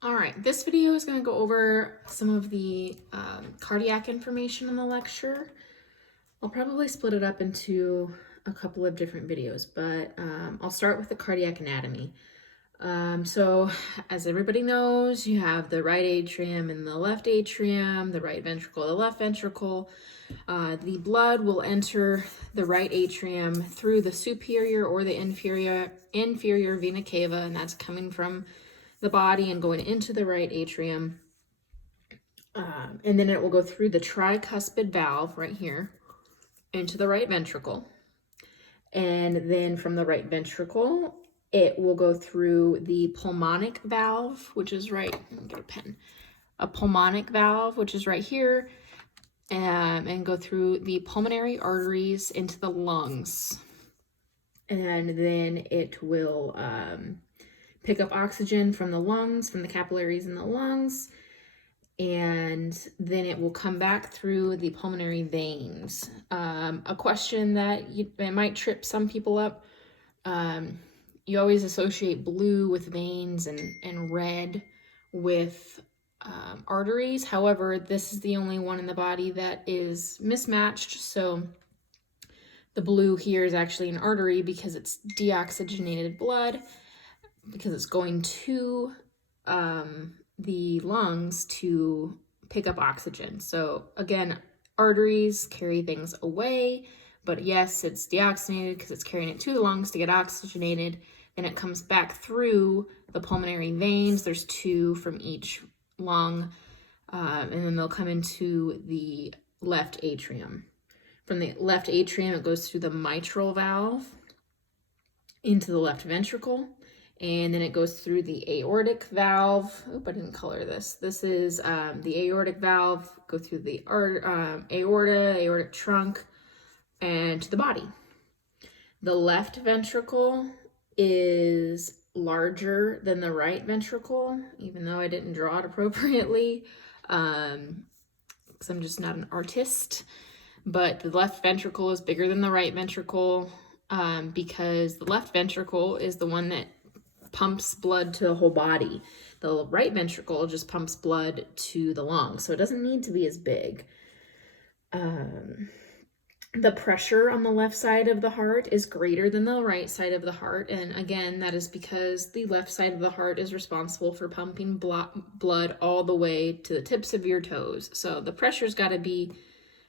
All right, this video is going to go over some of the cardiac information in the lecture. I'll probably split it up into a couple of different videos, but I'll start with the cardiac anatomy. So as everybody knows, you have the right atrium and the left atrium, the right ventricle, the left ventricle. The blood will enter the right atrium through the superior or the inferior vena cava, and that's coming from the body and going into the right atrium. And then it will go through the tricuspid valve right here into the right ventricle. And then from the right ventricle, it will go through the pulmonic valve, which is right, let me get a pen, a pulmonic valve, which is right here, and go through the pulmonary arteries into the lungs. And then it will pick up oxygen from the lungs, from the capillaries in the lungs, and then it will come back through the pulmonary veins. A question that it might trip some people up, you always associate blue with veins and red with arteries. However, this is the only one in the body that is mismatched, so the blue here is actually an artery because it's deoxygenated blood, because it's going to the lungs to pick up oxygen. So again, arteries carry things away, but yes, it's deoxygenated because it's carrying it to the lungs to get oxygenated. Then it comes back through the pulmonary veins. There's two from each lung, and then they'll come into the left atrium. From the left atrium, it goes through the mitral valve into the left ventricle, and then it goes through the aortic valve. I didn't color this. This is the aortic valve, go through the aorta, aortic trunk, and to the body. The left ventricle is larger than the right ventricle, even though I didn't draw it appropriately, because I'm just not an artist. But the left ventricle is bigger than the right ventricle, because the left ventricle is the one that pumps blood to the whole body. The right ventricle just pumps blood to the lungs, so it doesn't need to be as big. The pressure on the left side of the heart is greater than the right side of the heart, and again, that is because the left side of the heart is responsible for pumping blood all the way to the tips of your toes. So the pressure's got to be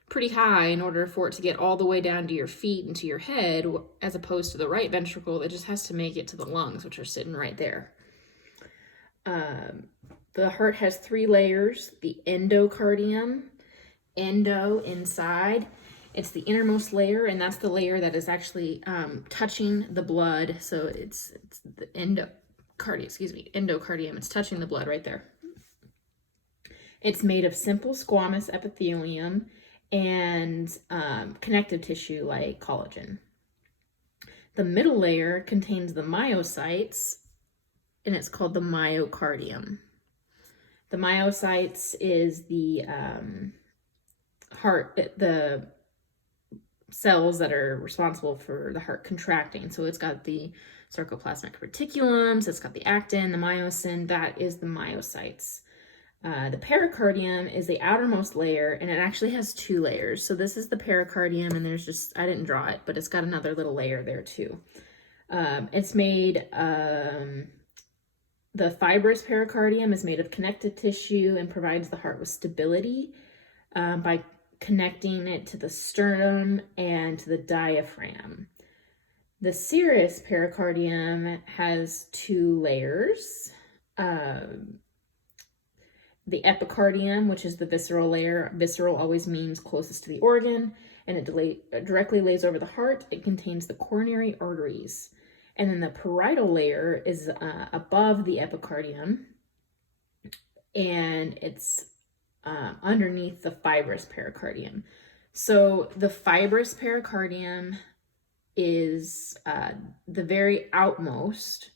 pretty high in order for it to get all the way down to your feet and to your head, as opposed to the right ventricle that just has to make it to the lungs, which are sitting right there. The heart has three layers: the endocardium, endo inside. It's the innermost layer, and that's the layer that is actually touching the blood. So it's the endocardium. It's touching the blood right there. It's made of simple squamous epithelium and connective tissue like collagen. The middle layer contains the myocytes, and it's called the myocardium. The myocytes is the the cells that are responsible for the heart contracting. So it's got the sarcoplasmic reticulums, it's got the actin, the myosin, that is the myocytes. The pericardium is the outermost layer, and it actually has two layers. So this is the pericardium, and there's just, I didn't draw it, but it's got another little layer there too. It's made, the fibrous pericardium is made of connective tissue and provides the heart with stability by connecting it to the sternum and to the diaphragm. The serous pericardium has two layers. The epicardium, which is the visceral layer. Visceral always means closest to the organ, and it directly lays over the heart. It contains the coronary arteries. And then the parietal layer is above the epicardium, and it's underneath the fibrous pericardium. So the fibrous pericardium is the very outmost.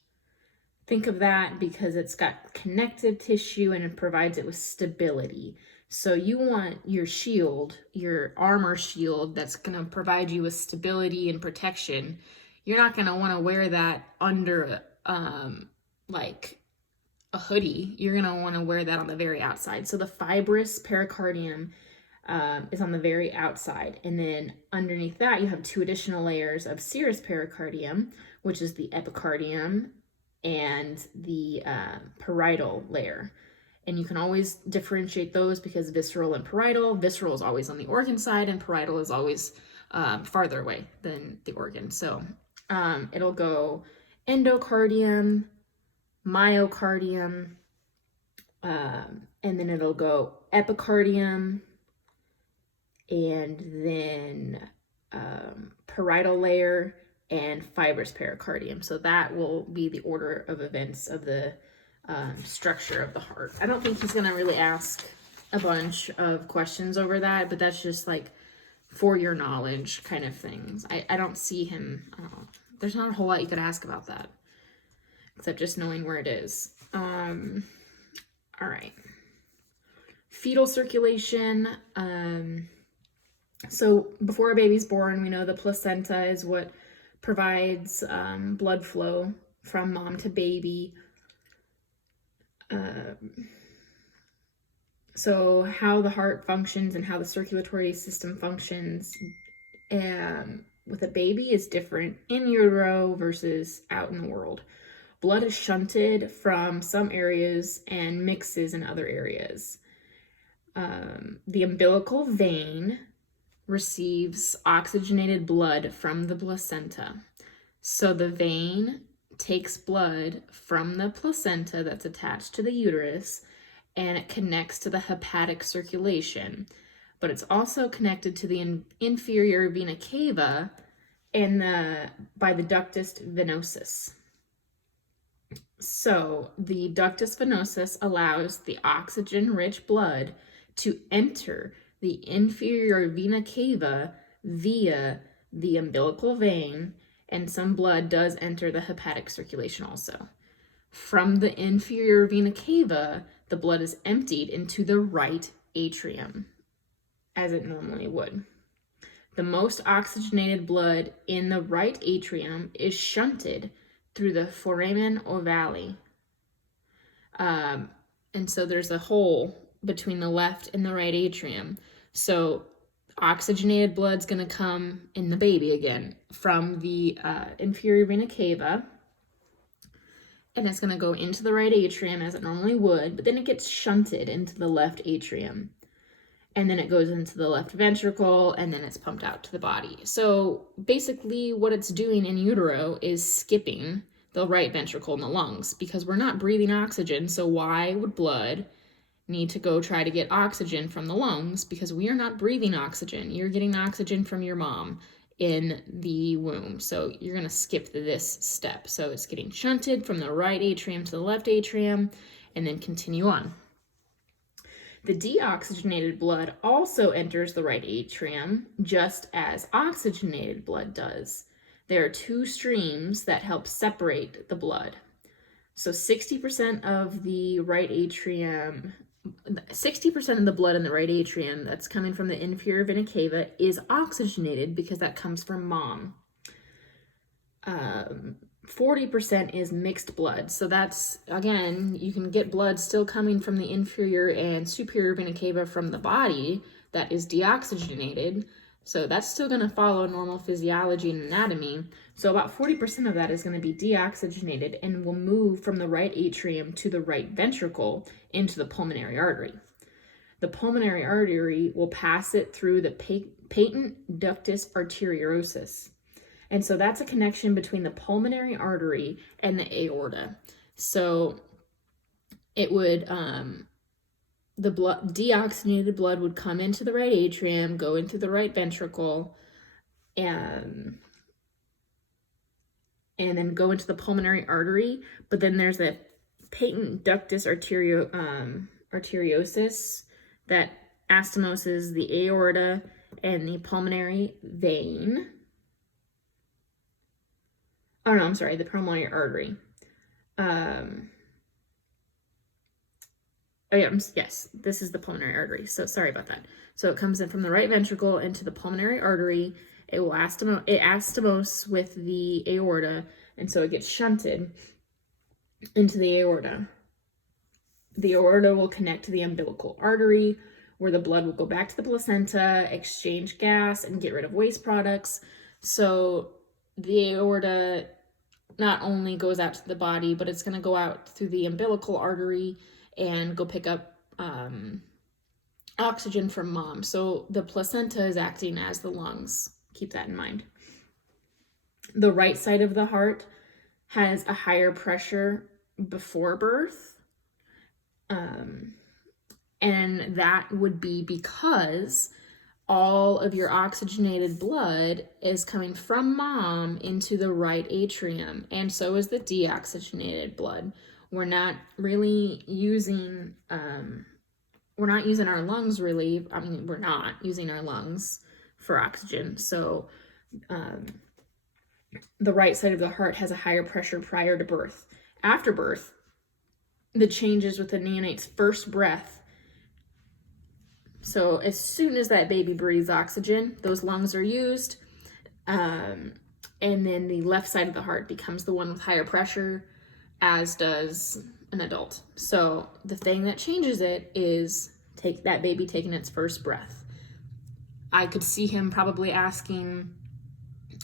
Think of that because it's got connective tissue and it provides it with stability. So you want your shield, your armor shield, that's going to provide you with stability and protection. You're not going to want to wear that under like a hoodie, you're going to want to wear that on the very outside. So the fibrous pericardium is on the very outside. And then underneath that, you have 2 additional layers of serous pericardium, which is the epicardium and the parietal layer. And you can always differentiate those because visceral and parietal. Visceral is always on the organ side, and parietal is always farther away than the organ. So it'll go endocardium, myocardium, and then it'll go epicardium, and then parietal layer and fibrous pericardium. So that will be the order of events of the structure of the heart. I don't think he's going to really ask a bunch of questions over that, but that's just like for your knowledge kind of things. I don't see him, there's not a whole lot you could ask about that, except just knowing where it is. All right. Fetal circulation. So before a baby's born, we know the placenta is what provides blood flow from mom to baby. So how the heart functions and how the circulatory system functions with a baby is different in utero versus out in the world. Blood is shunted from some areas and mixes in other areas. The umbilical vein receives oxygenated blood from the placenta. So the vein takes blood from the placenta that's attached to the uterus, and it connects to the hepatic circulation. But it's also connected to the inferior vena cava by the ductus venosus. So the ductus venosus allows the oxygen-rich blood to enter the inferior vena cava via the umbilical vein, and some blood does enter the hepatic circulation also. From the inferior vena cava, the blood is emptied into the right atrium, as it normally would. The most oxygenated blood in the right atrium is shunted through the foramen ovale. And so there's a hole between the left and the right atrium. So oxygenated blood's going to come in the baby again from the inferior vena cava, and it's going to go into the right atrium as it normally would, but then it gets shunted into the left atrium, and then it goes into the left ventricle, and then it's pumped out to the body. So basically what it's doing in utero is skipping the right ventricle and the lungs, because we're not breathing oxygen. So why would blood need to go try to get oxygen from the lungs? Because we are not breathing oxygen. You're getting oxygen from your mom in the womb. So you're going to skip this step. So it's getting shunted from the right atrium to the left atrium, and then continue on. The deoxygenated blood also enters the right atrium, just as oxygenated blood does. There are 2 streams that help separate the blood. So 60% of the right atrium, 60% of the blood in the right atrium that's coming from the inferior vena cava is oxygenated because that comes from mom. 40% is mixed blood. So that's, again, you can get blood still coming from the inferior and superior vena cava from the body that is deoxygenated. So that's still going to follow normal physiology and anatomy. So about 40% of that is going to be deoxygenated and will move from the right atrium to the right ventricle into the pulmonary artery. The pulmonary artery will pass it through the patent ductus arteriosus. And so that's a connection between the pulmonary artery and the aorta. So it would, the deoxygenated blood would come into the right atrium, go into the right ventricle, and then go into the pulmonary artery. But then there's a patent ductus arteriosus that anastomoses the aorta and the pulmonary vein. Oh no, I'm sorry, the pulmonary artery. Yes, this is the pulmonary artery. So sorry about that. So it comes in from the right ventricle into the pulmonary artery. It will anastomose with the aorta, and so it gets shunted into the aorta. The aorta will connect to the umbilical artery, where the blood will go back to the placenta, exchange gas, and get rid of waste products. So the aorta not only goes out to the body, but it's going to go out through the umbilical artery and go pick up oxygen from mom. So the placenta is acting as the lungs. Keep that in mind. The right side of the heart has a higher pressure before birth. And that would be because all of your oxygenated blood is coming from mom into the right atrium, and so is the deoxygenated blood. We're not really using our lungs really. I mean, we're not using our lungs for oxygen. So the right side of the heart has a higher pressure prior to birth. After birth, the changes with the neonate's first breath. So as soon as that baby breathes oxygen, those lungs are used. And then the left side of the heart becomes the one with higher pressure, as does an adult. So the thing that changes it is that baby taking its first breath. I could see him probably asking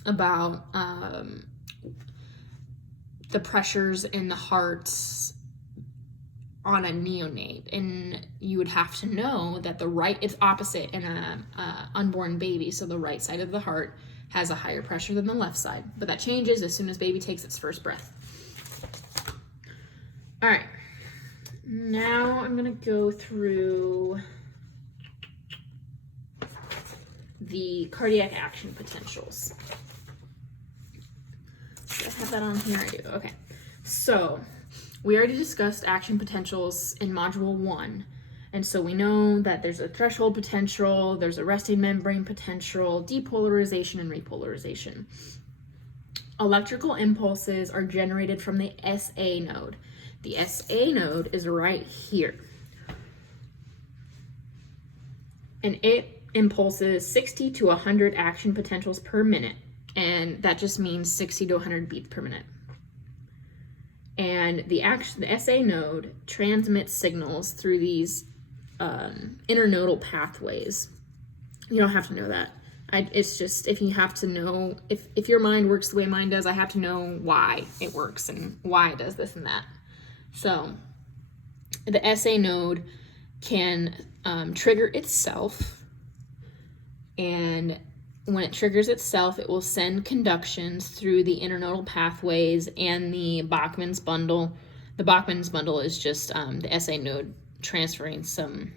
about the pressures in the hearts on a neonate, and you would have to know that it's opposite in a unborn baby. So the right side of the heart has a higher pressure than the left side, but that changes as soon as baby takes its first breath. All right, now I'm gonna go through the cardiac action potentials. Do I have that on here? I do. Okay, so we already discussed action potentials in module 1. And so we know that there's a threshold potential, there's a resting membrane potential, depolarization, and repolarization. Electrical impulses are generated from the SA node. The SA node is right here. And it impulses 60 to 100 action potentials per minute. And that just means 60 to 100 beats per minute. And the SA node transmits signals through these internodal pathways. You don't have to know that. It's just, if you have to know, if your mind works the way mine does, I have to know why it works and why it does this and that. So the SA node can trigger itself, and when it triggers itself, it will send conductions through the internodal pathways and the Bachmann's bundle. The Bachmann's bundle is just the SA node transferring some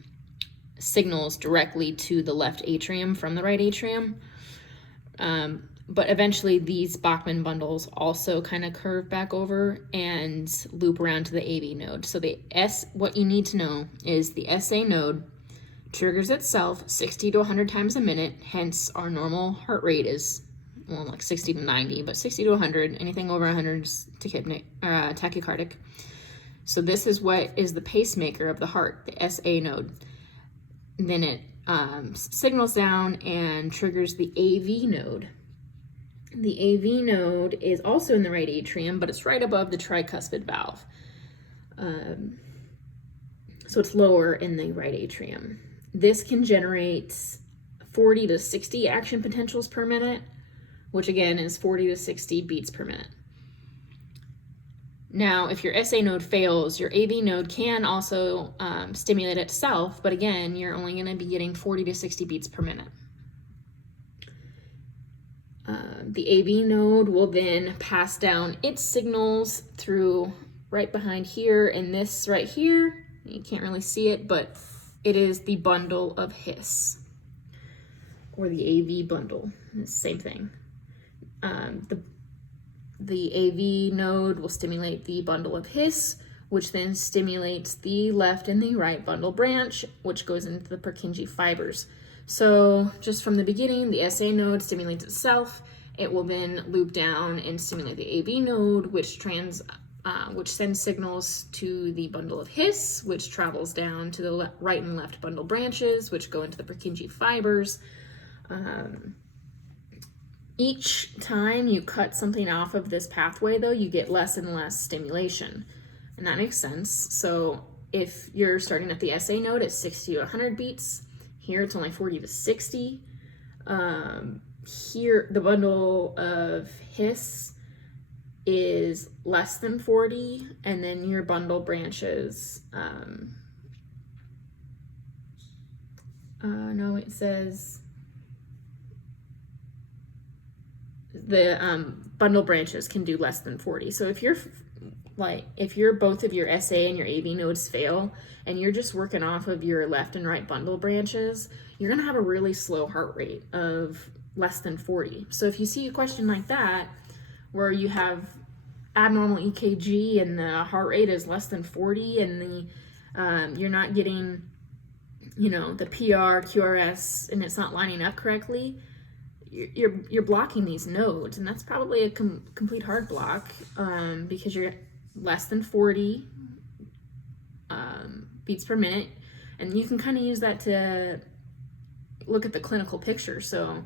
signals directly to the left atrium from the right atrium. But eventually these Bachmann bundles also kind of curve back over and loop around to the AV node. So what you need to know is the SA node triggers itself 60 to 100 times a minute, hence our normal heart rate is, well, like 60 to 90, but 60 to 100, anything over 100 is tachycardic. So this is what is the pacemaker of the heart, the SA node. And then it signals down and triggers the AV node. The AV node is also in the right atrium, but it's right above the tricuspid valve. So it's lower in the right atrium. This can generate 40 to 60 action potentials per minute, which again is 40 to 60 beats per minute. Now, if your SA node fails, your AV node can also stimulate itself, but again, you're only going to be getting 40 to 60 beats per minute. The AV node will then pass down its signals through right behind here and this right here. You can't really see it, but it is the bundle of His, or the AV bundle. It's the same thing. The AV node will stimulate the bundle of His, which then stimulates the left and the right bundle branch, which goes into the Purkinje fibers. So just from the beginning, the SA node stimulates itself. It will then loop down and stimulate the AV node, which sends signals to the bundle of His, which travels down to the right and left bundle branches, which go into the Purkinje fibers. Each time you cut something off of this pathway, though, you get less and less stimulation. And that makes sense. So if you're starting at the SA node, it's 60 to 100 beats. Here it's only 40 to 60. Here the bundle of His is less than 40, and then your bundle branches, no, it says the bundle branches can do less than 40. So if you're both of your SA and your AV nodes fail, and you're just working off of your left and right bundle branches, you're gonna have a really slow heart rate of less than 40. So if you see a question like that, where you have abnormal EKG and the heart rate is less than 40, and you're not getting, the PR, QRS, and it's not lining up correctly, you're blocking these nodes, and that's probably a complete heart block, because you're less than 40 beats per minute, and you can kind of use that to look at the clinical picture. So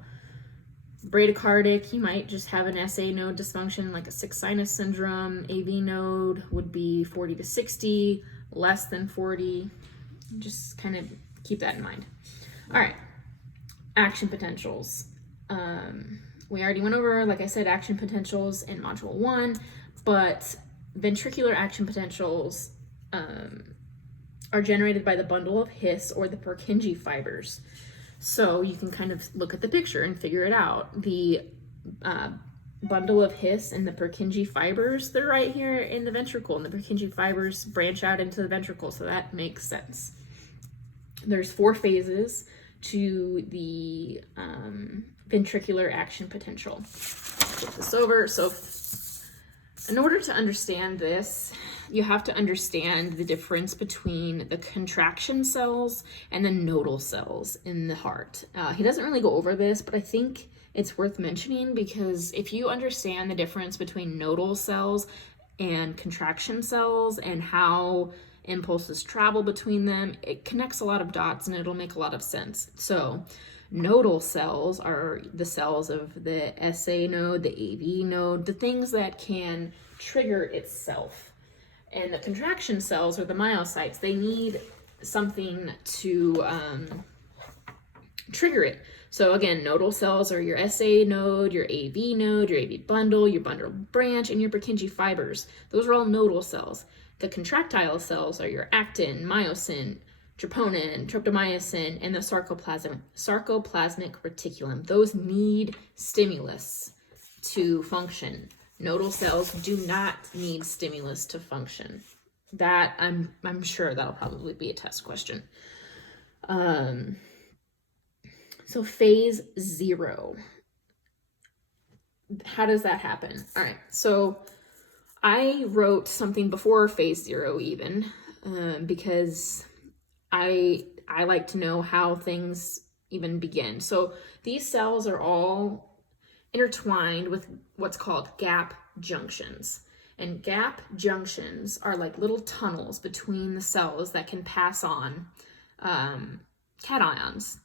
bradycardic, you might just have an SA node dysfunction, like a sick sinus syndrome. AV node would be 40 to 60, less than 40. Just kind of keep that in mind. All right, action potentials. We already went over, like I said, action potentials in module 1, but ventricular action potentials are generated by the bundle of His or the Purkinje fibers. So you can kind of look at the picture and figure it out. The bundle of His and the Purkinje fibers, they're right here in the ventricle, and the Purkinje fibers branch out into the ventricle, so that makes sense. There's 4 phases to the ventricular action potential. Flip this over. So in order to understand this, you have to understand the difference between the contraction cells and the nodal cells in the heart. He doesn't really go over this, but I think it's worth mentioning, because if you understand the difference between nodal cells and contraction cells and how impulses travel between them, it connects a lot of dots and it'll make a lot of sense. So nodal cells are the cells of the SA node, the AV node, the things that can trigger itself. And the contraction cells, or the myocytes, they need something to trigger it. So again, nodal cells are your SA node, your AV node, your AV bundle, your bundle branch, and your Purkinje fibers. Those are all nodal cells. The contractile cells are your actin, myosin, troponin, tryptomyosin, and the sarcoplasmic reticulum. Those need stimulus to function. Nodal cells do not need stimulus to function. That I'm sure that'll probably be a test question. So phase 0. How does that happen? All right, so I wrote something before phase 0 even, because I like to know how things even begin. So these cells are all intertwined with what's called gap junctions. And gap junctions are like little tunnels between the cells that can pass on cations.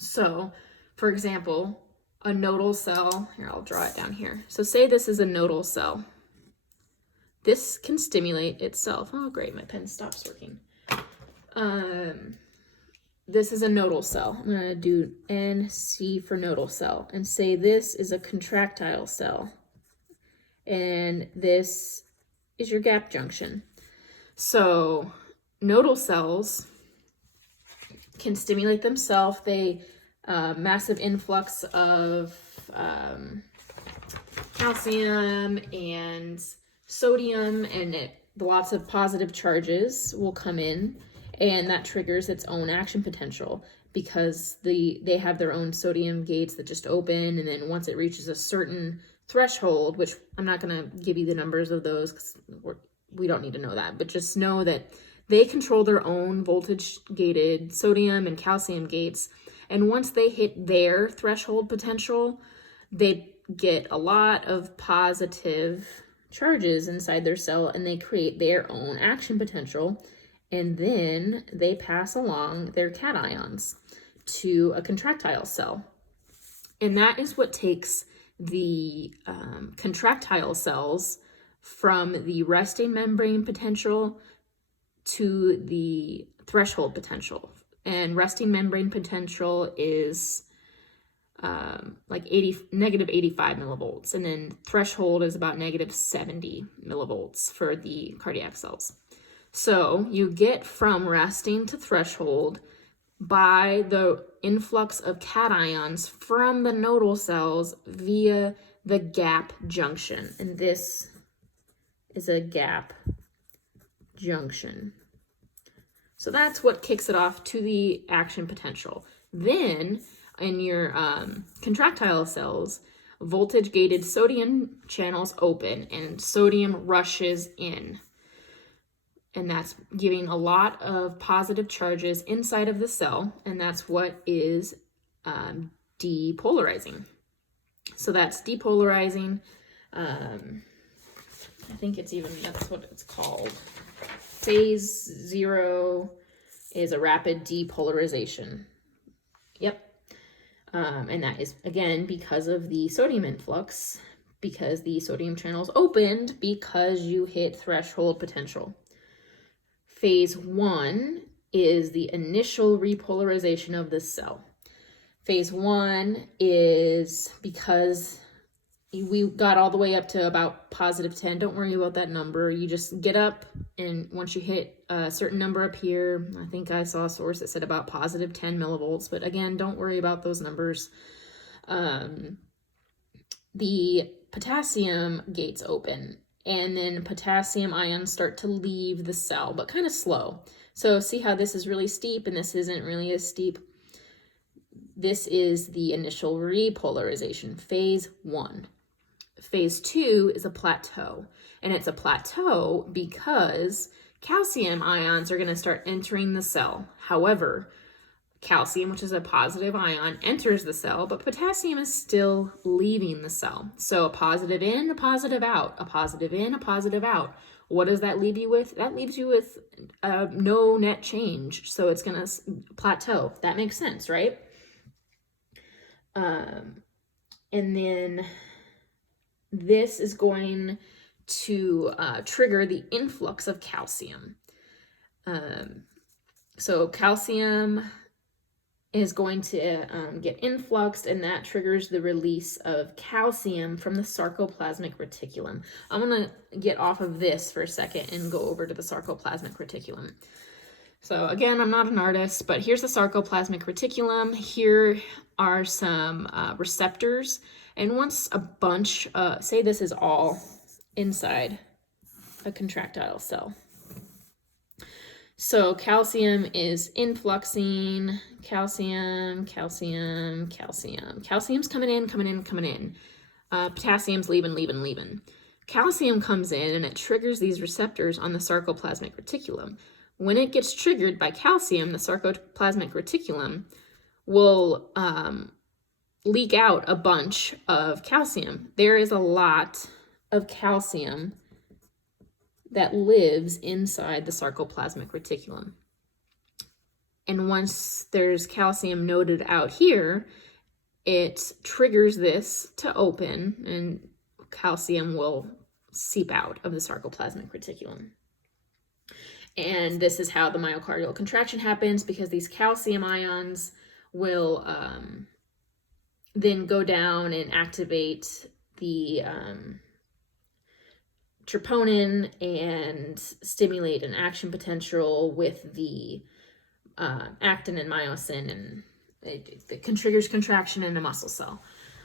So, for example, a nodal cell, here, I'll draw it down here. So say this is a nodal cell. This can stimulate itself. Oh, great, my pen stops working. This is a nodal cell. I'm going to do NC for nodal cell and say this is a contractile cell. And this is your gap junction. So nodal cells can stimulate themselves. They massive influx of calcium and sodium, and lots of positive charges will come in, and that triggers its own action potential, because they have their own sodium gates that just open, and then once it reaches a certain threshold, which I'm not going to give you the numbers of those because we don't need to know that, but just know that they control their own voltage gated sodium and calcium gates, and once they hit their threshold potential, they get a lot of positive charges inside their cell, and they create their own action potential, and then they pass along their cations to a contractile cell. And that is what takes the contractile cells from the resting membrane potential to the threshold potential. And resting membrane potential is like negative 85 millivolts. And then threshold is about negative 70 millivolts for the cardiac cells. So you get from resting to threshold by the influx of cations from the nodal cells via the gap junction. And this is a gap junction. So that's what kicks it off to the action potential. Then in your contractile cells, voltage-gated sodium channels open and sodium rushes in. And that's giving a lot of positive charges inside of the cell, and that's what is depolarizing. So that's depolarizing. I think that's what it's called. Phase 0 is a rapid depolarization. Yep. And that is, again, because of the sodium influx, because the sodium channels opened because you hit threshold potential. Phase 1 is the initial repolarization of the cell. Phase 1 is because we got all the way up to about positive 10. Don't worry about that number. You just get up, and once you hit a certain number up here, I think I saw a source that said about positive 10 millivolts, but again, don't worry about those numbers. The potassium gates open, and then potassium ions start to leave the cell, but kind of slow. So see how this is really steep and this isn't really as steep? This is the initial repolarization, phase 1. Phase 2 is a plateau, and it's a plateau because calcium ions are going to start entering the cell. However, calcium, which is a positive ion, enters the cell, but potassium is still leaving the cell. So a positive in, a positive out, a positive in, a positive out. What does that leave you with? That leaves you with no net change. So it's going to plateau. That makes sense, right? And then this is going to trigger the influx of calcium. So calcium is going to get influxed, and that triggers the release of calcium from the sarcoplasmic reticulum. I'm going to get off of this for a second and go over to the sarcoplasmic reticulum. So again, I'm not an artist, but here's the sarcoplasmic reticulum. Here are some receptors. And once a bunch, say this is all inside a contractile cell. So calcium is influxing, calcium. Calcium's coming in. Potassium's leaving. Calcium comes in and it triggers these receptors on the sarcoplasmic reticulum. When it gets triggered by calcium, the sarcoplasmic reticulum will leak out a bunch of calcium. There is a lot of calcium that lives inside the sarcoplasmic reticulum. And once there's calcium noded out here, it triggers this to open, and calcium will seep out of the sarcoplasmic reticulum. And this is how the myocardial contraction happens, because these calcium ions will then go down and activate the troponin and stimulate an action potential with the actin and myosin, and it triggers contraction in a muscle cell.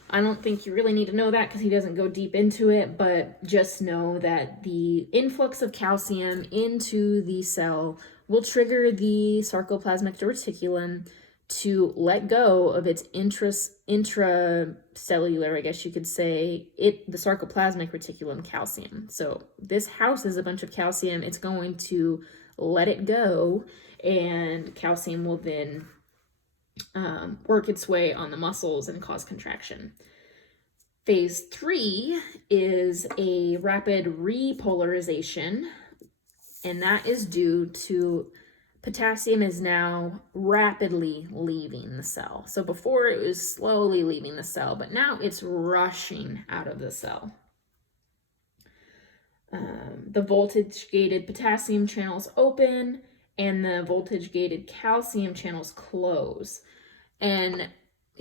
I don't think you really need to know that because he doesn't go deep into it, but just know that the influx of calcium into the cell will trigger the sarcoplasmic reticulum to let go of its intracellular, I guess you could say, the sarcoplasmic reticulum calcium. So this houses a bunch of calcium. It's going to let it go, and calcium will then work its way on the muscles and cause contraction. Phase 3 is a rapid repolarization, and that is due to potassium is now rapidly leaving the cell. So before it was slowly leaving the cell, but now it's rushing out of the cell. the voltage-gated potassium channels open and the voltage-gated calcium channels close. And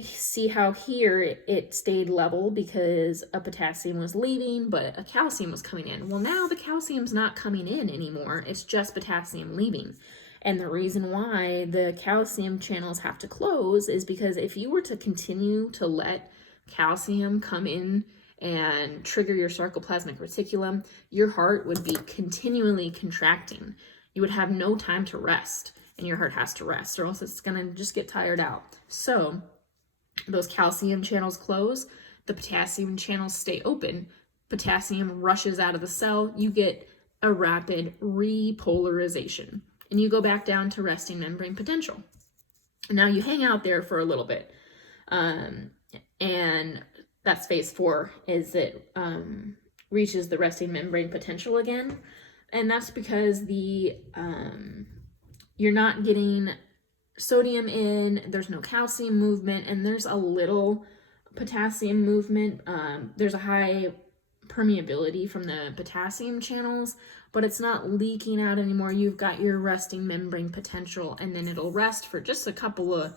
see how here it stayed level because a potassium was leaving, but a calcium was coming in. Well, now the calcium's not coming in anymore. It's just potassium leaving. And the reason why the calcium channels have to close is because if you were to continue to let calcium come in and trigger your sarcoplasmic reticulum, your heart would be continually contracting. You would have no time to rest, and your heart has to rest, or else it's gonna just get tired out. So those calcium channels close, the potassium channels stay open, potassium rushes out of the cell, you get a rapid repolarization, and you go back down to resting membrane potential. Now you hang out there for a little bit, and that's phase 4, is it reaches the resting membrane potential again. And that's because the you're not getting sodium in, there's no calcium movement, and there's a little potassium movement. There's a high permeability from the potassium channels, but it's not leaking out anymore. You've got your resting membrane potential, and then it'll rest for just a couple of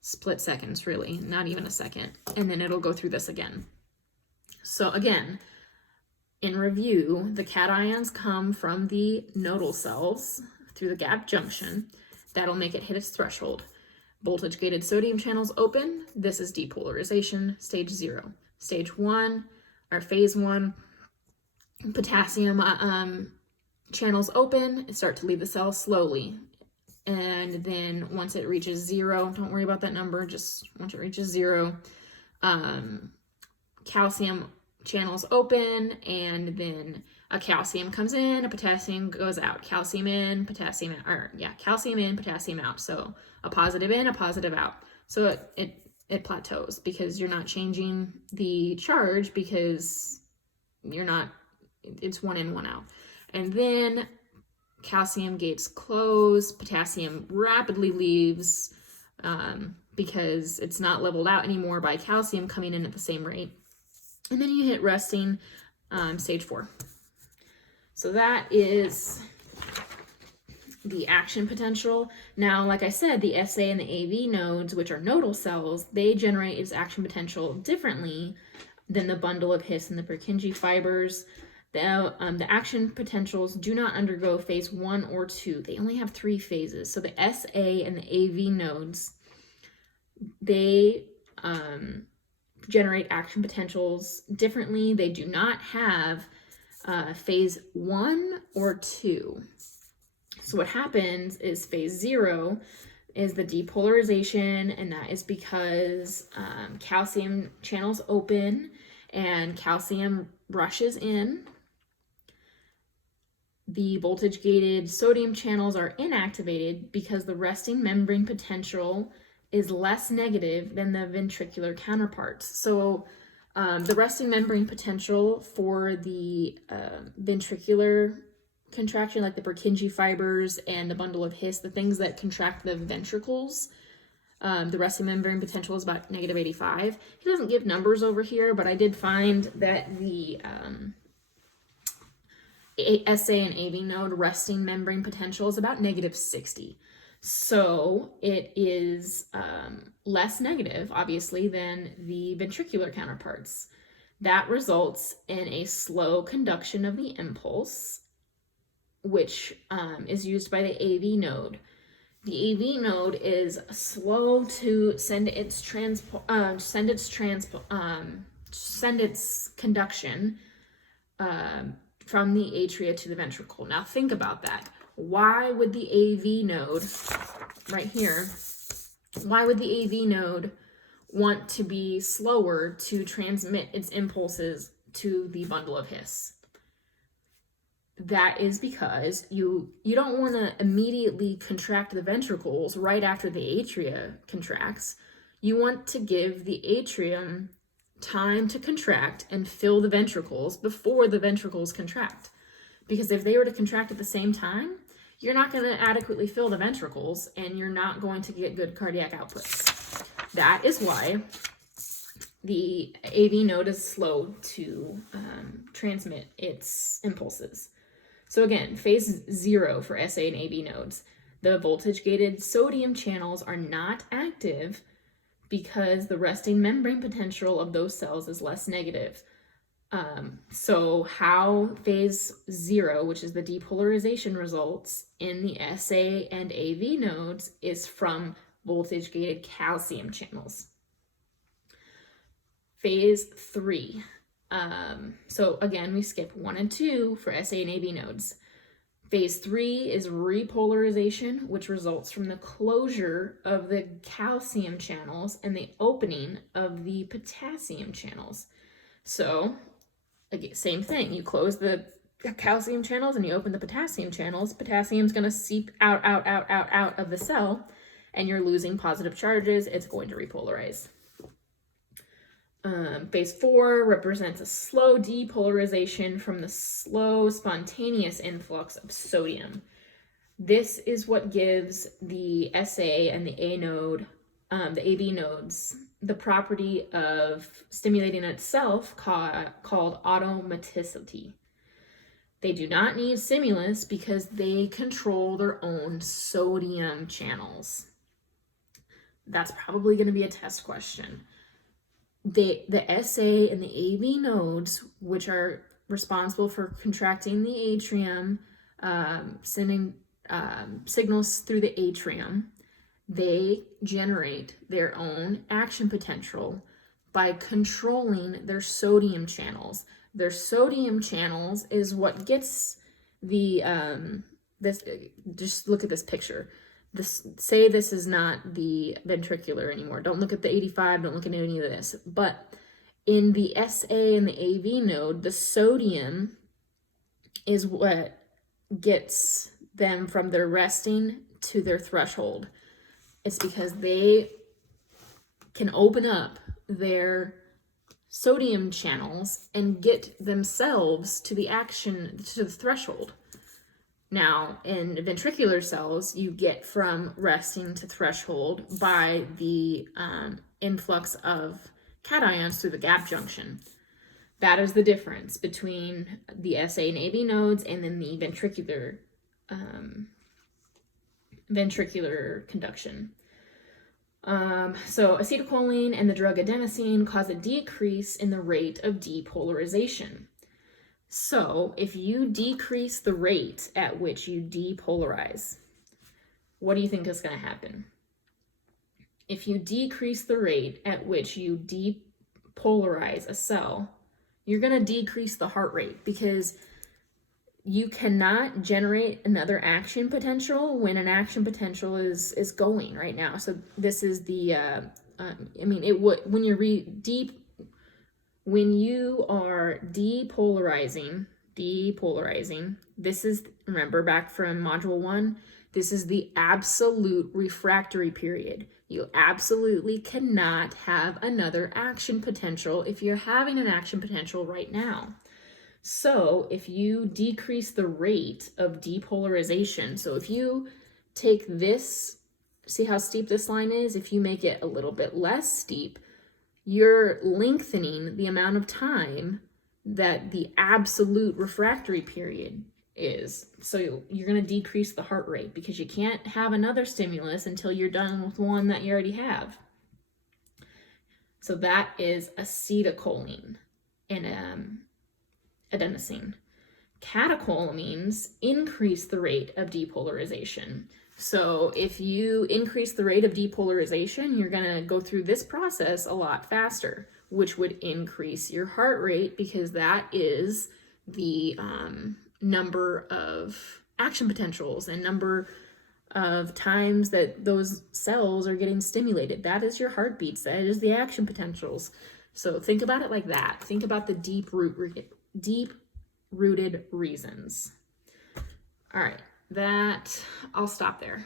split seconds, really, not even a second, and then it'll go through this again. So again, in review, the cations come from the nodal cells through the gap junction. That'll make it hit its threshold. Voltage-gated sodium channels open. This is depolarization, stage 0. Stage 1, or phase 1, potassium channels open, start to leave the cell slowly. And then once it reaches 0, don't worry about that number, just once it reaches 0, calcium channels open, and then a calcium comes in, a potassium goes out. Calcium in, potassium out, or yeah, calcium in, potassium out. So a positive in, a positive out. So it plateaus because you're not changing the charge, because you're not, it's one in, one out. And then calcium gates close, potassium rapidly leaves because it's not leveled out anymore by calcium coming in at the same rate. And then you hit resting stage 4. So that is the action potential. Now, like I said, the SA and the AV nodes, which are nodal cells, they generate its action potential differently than the bundle of His and the Purkinje fibers. The action potentials do not undergo phase 1 or 2. They only have 3 phases. So the SA and the AV nodes, they generate action potentials differently. They do not have phase 1 or 2. So what happens is phase 0 is the depolarization, and that is because calcium channels open and calcium rushes in. The voltage-gated sodium channels are inactivated because the resting membrane potential is less negative than the ventricular counterparts. So the resting membrane potential for the ventricular contraction, like the Purkinje fibers and the bundle of His, the things that contract the ventricles, the resting membrane potential is about -85. He doesn't give numbers over here, but I did find that the SA and AV node resting membrane potential is about -60. So it is less negative, obviously, than the ventricular counterparts. That results in a slow conduction of the impulse, which is used by the AV node. The AV node is slow to send its conduction from the atria to the ventricle. Now think about that. Why would the AV node, right here, why would the AV node want to be slower to transmit its impulses to the bundle of His? That is because you don't want to immediately contract the ventricles right after the atria contracts. You want to give the atrium time to contract and fill the ventricles before the ventricles contract. Because if they were to contract at the same time, you're not going to adequately fill the ventricles, and you're not going to get good cardiac outputs. That is why the AV node is slow to transmit its impulses. So again, phase 0 for SA and AV nodes. The voltage-gated sodium channels are not active because the resting membrane potential of those cells is less negative. So how phase 0, which is the depolarization, results in the SA and AV nodes is from voltage-gated calcium channels. Phase 3. So again, we skip 1 and 2 for SA and AV nodes. Phase 3 is repolarization, which results from the closure of the calcium channels and the opening of the potassium channels. So, again, same thing. You close the calcium channels and you open the potassium channels. Potassium's going to seep out of the cell, and you're losing positive charges. It's going to repolarize. Phase 4 represents a slow depolarization from the slow, spontaneous influx of sodium. This is what gives the SA and the A node, the AV nodes, the property of stimulating itself called automaticity. They do not need stimulus because they control their own sodium channels. That's probably going to be a test question. The SA and the AV nodes, which are responsible for contracting the atrium, sending signals through the atrium, they generate their own action potential by controlling their sodium channels. Their sodium channels is what gets the, just look at this picture. Say this is not the ventricular anymore. Don't look at the 85, don't look at any of this. But in the SA and the AV node, the sodium is what gets them from their resting to their threshold. It's because they can open up their sodium channels and get themselves to the threshold. Now, in ventricular cells, you get from resting to threshold by the influx of cations through the gap junction. That is the difference between the SA and AV nodes and then the ventricular conduction. So acetylcholine and the drug adenosine cause a decrease in the rate of depolarization. So if you decrease the rate at which you depolarize, what do you think is going to happen? If you decrease the rate at which you depolarize a cell, you're going to decrease the heart rate because you cannot generate another action potential when an action potential is going right now. So this is the, when you are depolarizing, this is, remember back from module 1, this is the absolute refractory period. You absolutely cannot have another action potential if you're having an action potential right now. So if you decrease the rate of depolarization, so if you take this, see how steep this line is? If you make it a little bit less steep, you're lengthening the amount of time that the absolute refractory period is. So you're going to decrease the heart rate because you can't have another stimulus until you're done with one that you already have. So that is acetylcholine and adenosine. Catecholamines increase the rate of depolarization. So if you increase the rate of depolarization, you're going to go through this process a lot faster, which would increase your heart rate because that is the number of action potentials and number of times that those cells are getting stimulated. That is your heartbeats. That is the action potentials. So think about it like that. Think about the deep-rooted reasons. All right, I'll stop there.